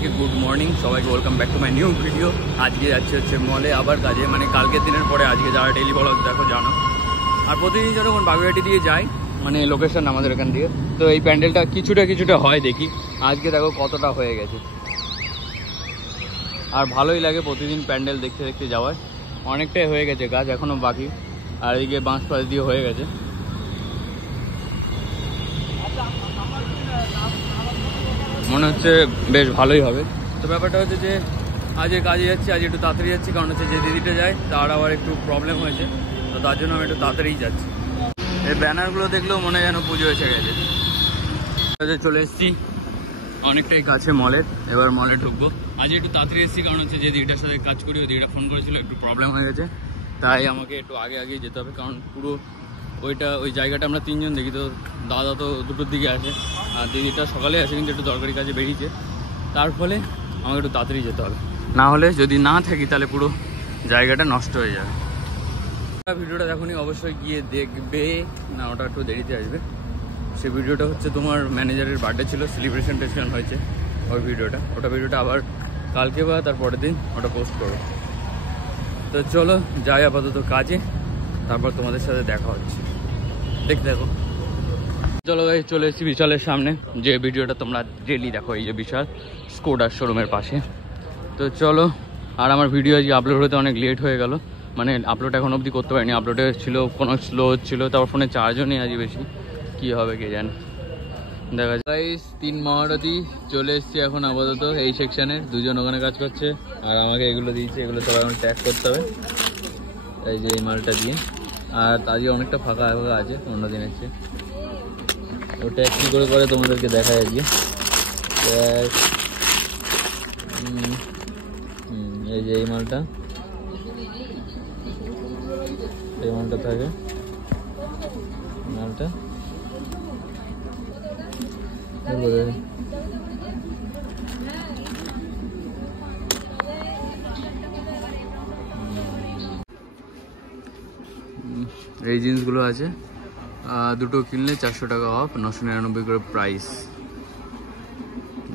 সবাইকে good morning, সবাইকে welcome back to my new video. আজকে যাচ্ছে হচ্ছে মলে আবার কাজে, মানে কালকের দিনের পরে আজকে যারা ডেইলি ব্লগ দেখো জানো। আর প্রতিদিন যখন বাগুইহাটি দিয়ে যাই, মানে লোকেশন আমাদের এখান দিয়ে, তো এই প্যান্ডেলটা কিছুটা হয় দেখি। আজকে দেখো কতটা হয়ে গেছে, আর ভালোই লাগে প্রতিদিন প্যান্ডেল দেখতে দেখতে যাওয়ায়। অনেকটাই হয়ে গেছে, গাছ এখনও বাকি, আর এদিকে বাঁশ ফাঁস দিয়ে হয়ে গেছে। মনে হচ্ছে বেশ ভালোই হবে। তো ব্যাপারটা হচ্ছে যে আজকে কাজে যাচ্ছি, আজ একটু তাড়াতাড়ি যাচ্ছি, কারণ হচ্ছে যে দিদিটা যায় তার আবার একটু প্রবলেম হয়েছে, তো তার জন্য আমি একটু তাড়াতাড়িই যাচ্ছি। এই ব্যানারগুলো দেখলেও মনে হয় যেন পুজো এসে গেছে। চলে এসেছি অনেকটাই কাছে মলের, এবার মলে ঢুকবো। আজ একটু তাড়াতাড়ি এসেছি, কারণ হচ্ছে যে দিদিটার সাথে কাজ করি, ওই দিদিটা ফোন করেছিল, একটু প্রবলেম হয়ে গেছে, তাই আমাকে একটু আগেই যেতে হবে। কারণ পুরো ওই জায়গাটা আমরা তিনজন দেখি, তো দাদা তো দুটোর দিকে আছে, আর দিদিটা সকালে আছে, কিন্তু একটু দরকারি কাজে বেরিয়েছে, তার ফলে আমাকে একটু তাড়াতাড়ি যেতে হবে। না হলে যদি না থাকি তাহলে পুরো জায়গাটা নষ্ট হয়ে যাবে। ভিডিওটা দেখোনি, অবশ্যই গিয়ে দেখবে, না ওটা একটু দেরিতে আসবে। সেই ভিডিওটা হচ্ছে তোমার ম্যানেজারের বার্থডে ছিল, সেলিব্রেশন হয়েছে ওই ভিডিওটা আবার কালকে বা তার পরের দিন ওটা পোস্ট করো। তো চলো যাই আপাতত কাজে, তারপর তোমাদের সাথে দেখা হচ্ছে, দেখো। চলো ভাই, চলে এসেছি বিশালের সামনে, যে ভিডিওটা তোমরা ডেলি দেখো, এই যে বিশাল স্কোডার শোরুমের পাশে। তো চলো, আর আমার ভিডিও আজকে আপলোড হতে অনেক লেট হয়ে গেল, মানে আপলোড এখন অবধি করতে পারিনি। আপলোডে ছিল কোনো স্লো হচ্ছিলো, তারপর ফোনে চার্জও নেই আজ বেশি, কী হবে কে জানে, দেখা যায়। গাইস 3 মহারথী চলে এসেছি এখন আপাতত এই সেকশানের, দুজন ওখানে কাজ করছে, আর আমাকে এগুলো দিয়েছে, এগুলো সবাই এখন ট্যাগ করতে হবে, এই যে এই মালটা দিয়ে। আর আজকে অনেকটা ফাঁকা আছে অন্য দিনের চেয়ে। ওটা কী করে তোমাদেরকে দেখা যায় আজকে। এই যে এই মালটা থাকে, মালটা এই জিন্সগুলো আছে, দুটো কিনলে 400 টাকা অফ, 999 করে প্রাইস।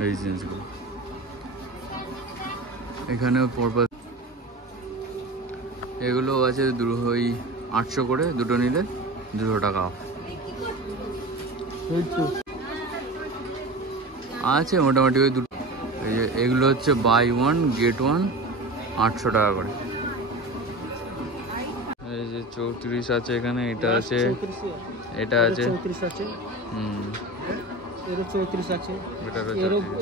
এই জিন্সগুলো এখানেও পরপর এগুলো আছে, ওই 800 করে, দুটো নিলে 200 টাকা অফ আছে মোটামুটি। ওই দুটো, এই যে এগুলো হচ্ছে বাই 1 গেট 1, 800 টাকা করে। এই যে 34 আছে এখানে, এটা আছে, এটা আছে 34 আছে, এর 34 আছে,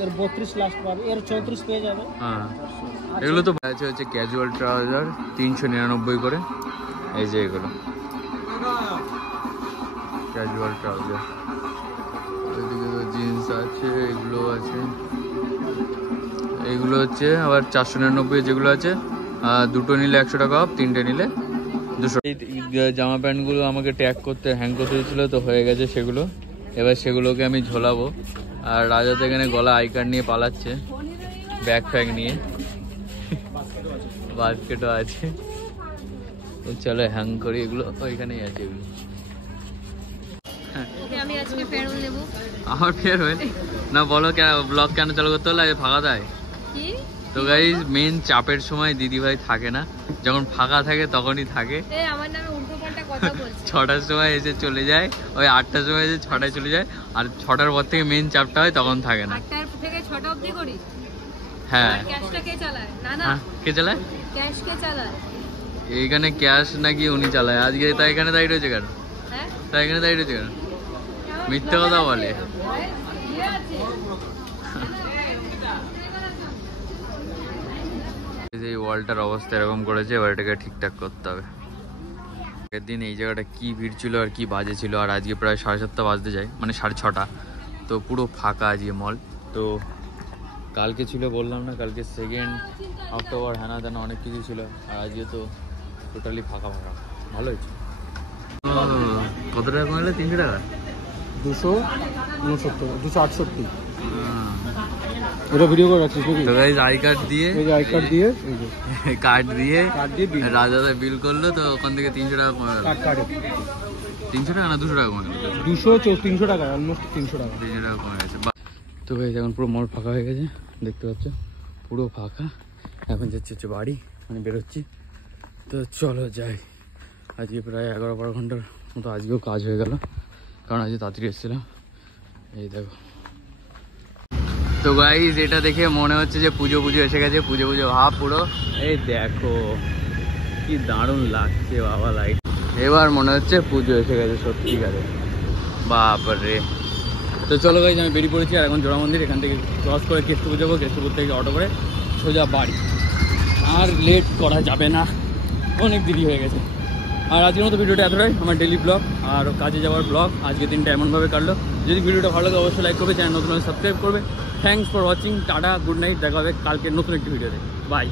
এর 32 লাস্ট পাবে, এর 34 পেয়ে যাবে। হ্যাঁ, এগুলো তো আছে হচ্ছে ক্যাজুয়াল ট্রাউজার 399 করে। এই যে এগুলো ক্যাজুয়াল ট্রাউজার, এদিকে তো জিন্স আছে, এগুলো আছে, এগুলো হচ্ছে আবার 499 যেগুলো আছে, দুটো নিলে 100 টাকা অফ, তিনটে নিলে 200। জামা প্যান্টগুলো আমাকে ট্যাগ করতে, হ্যাং করতে দিয়েছিল, তো হয়ে গেছে সেগুলো। এবার সেগুলোকে আমি ঝোলাবো। আর রাজা তো এখানে গলা আই কার্ড নিয়ে পালাচ্ছে, ব্যাগ ফ্যাগ নিয়ে, বাস্কেটও আছে। চলো হ্যাং করি, এগুলো ওইখানেই আছে এগুলো। আমি আজকে ফেয়ারওয়েল নেব। আমার ফেয়ারওয়েল না, বলো ব্লগ কেন চালু করতে হলো, ফাঁকা দেয় কি? তো গাইস, মেন চাপের সময় দিদিভাই থাকে না, যখন ফাঁকা থাকে তখনই থাকে। আমার নামে উল্টোপাল্টা কথা বলছে। 6টার সময় এসে চলে যায়, ওই 8টার সময় এসে 6টায় চলে যায়, আর 6টার পর থেকে মেন চাপটা হয়, তখন থাকে না। 8টার থেকে 6টা অবধি করি। হ্যাঁ, ক্যাশটা কে চালায়? না কে চালায়? ক্যাশ কে চালায়? এইখানে ক্যাশ নাকি উনি চালায়। আজকে তাই এখানে দাঁড়িয়ে রয়েছে কেন? হ্যাঁ, তাই এখানে দাঁড়িয়ে রয়েছে কেন? মিথ্যা কথা বলে। এই ওয়ালটার অবস্থা এরকম করেছে, এবার এটাকে ঠিকঠাক করতে হবে। আগের দিন এই জায়গাটা কি ভিড় ছিল আর কি বাজে ছিল, আর আজকে প্রায় 7:30 বাজতে যায়, মানে 6:30, তো পুরো ফাঁকা আজকে মল। তো কালকে ছিল বললাম না, কালকে 2 অক্টোবর, হ্যানা তেনা অনেক কিছু ছিল, আর আজকে তো টোটালি ফাঁকা। ভালো হয়েছে। কত টাকা কমালে? 300 টাকা, 269, 268। এটা ভিডিও করে রাখছিস নাকি? তো গাইস, আই কার্ড দিয়ে, আই কার্ড দিয়ে, কার্ড দিয়ে রাজাদা বিল করলো, তো ওখান থেকে 300 টাকা কমে গেল। 300 টাকা না 200 টাকা কমে গেল? 300 টাকা, অলমোস্ট 300 টাকা কমে গেছে। তো গাইস, এখন পুরো মল ফাঁকা হয়ে গেছে, দেখতে পাচ্ছ পুরো ফাঁকা। এখন যাচ্ছি হচ্ছে বাড়ি, মানে বেরোচ্ছি। তো চলো যাই। আজকে প্রায় 11-12 ঘন্টার মতো আজকেও কাজ হয়ে গেল, কারণ আজকে তাড়াতাড়ি এসেছিলাম। এই দেখো। তো গাইস এটা দেখে মনে হচ্ছে যে পুজো এসে গেছে, পুজো ভাব পুরো। এই দেখো কি দারুণ লাগছে বাবা লাইট। এবার মনে হচ্ছে পুজো এসে গেছে সত্যিকারে, বাপরে। তো চলো গাইস আমি বেরিয়ে পড়েছি, আর এখন জোড়া মন্দির এখান থেকে ক্রস করে কেষ্টপুর যাবো, কেষ্টপুর থেকে অটো করে সোজা বাড়ি। আর লেট করা যাবে না, অনেক দেরি হয়ে গেছে। আর আজকের মতো ভিডিওটা এতটাই, আমার ডেলি ব্লগ আর কাজে যাওয়ার ব্লগ। আজকে দিনটা এমনভাবে কাটলো। যদি ভিডিওটা ভালো লাগে অবশ্যই লাইক করবে, চ্যানেল নতুন সাবস্ক্রাইব করবে। Thanks for watching, tata, good night, দেখা হবে কালকে নতুন একটি ভিডিওতে। বাই।